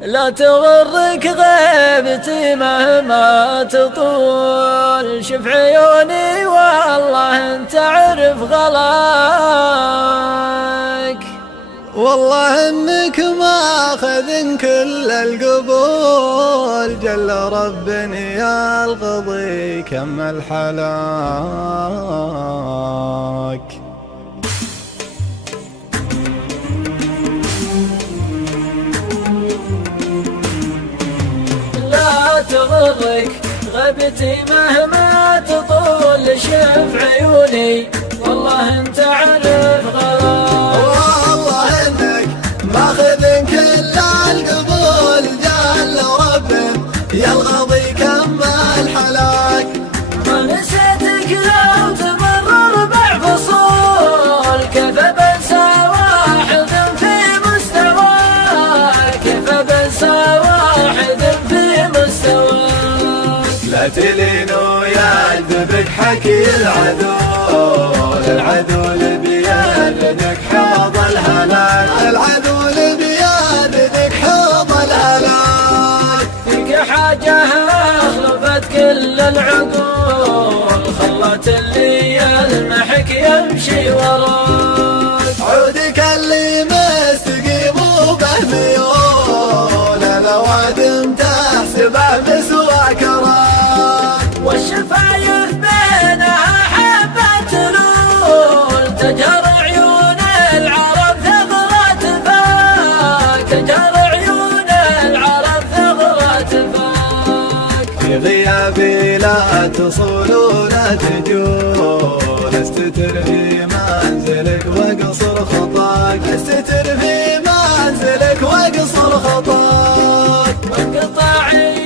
لا تغرك غيبتي مهما تطول، شوف عيوني والله انت عرف غلاك. والله انك ماخذ كل القبول، جل رب يا القضي كمل حلاك. لا تغرك غيبتي مهما تطول، شوف عيوني والله انت عرف غلاك. والله انك ماخذ كل القبول، جل رب يا القضي كمل حلاك. ما نسيتك لو تمر 4 فصول، كيف بنسى واحد في مستواك، كيف بنسى واحد في مستواك. لا تلين ويعذبك حكي العدو اللي بيردك حوض الهلاك، العدو اللي بيردك حوض الهلاك. فيك حاجة خلفت كل العقول، خلت اللي يلمحك يمشي وراك. عودك اللي مستقيم وبه ميول، الأوادم تحسبه مسوى كراك. والشفايف بينها حبة نور، تجهر عيون العرب ثغرة فاك، تجهر عيون العرب ثغرة فاك. في غيابي لا تصول ولا تجول، استتر في منزلك واقصر خطاك، استتر في منزلك واقصر خطاك. وانقطاعي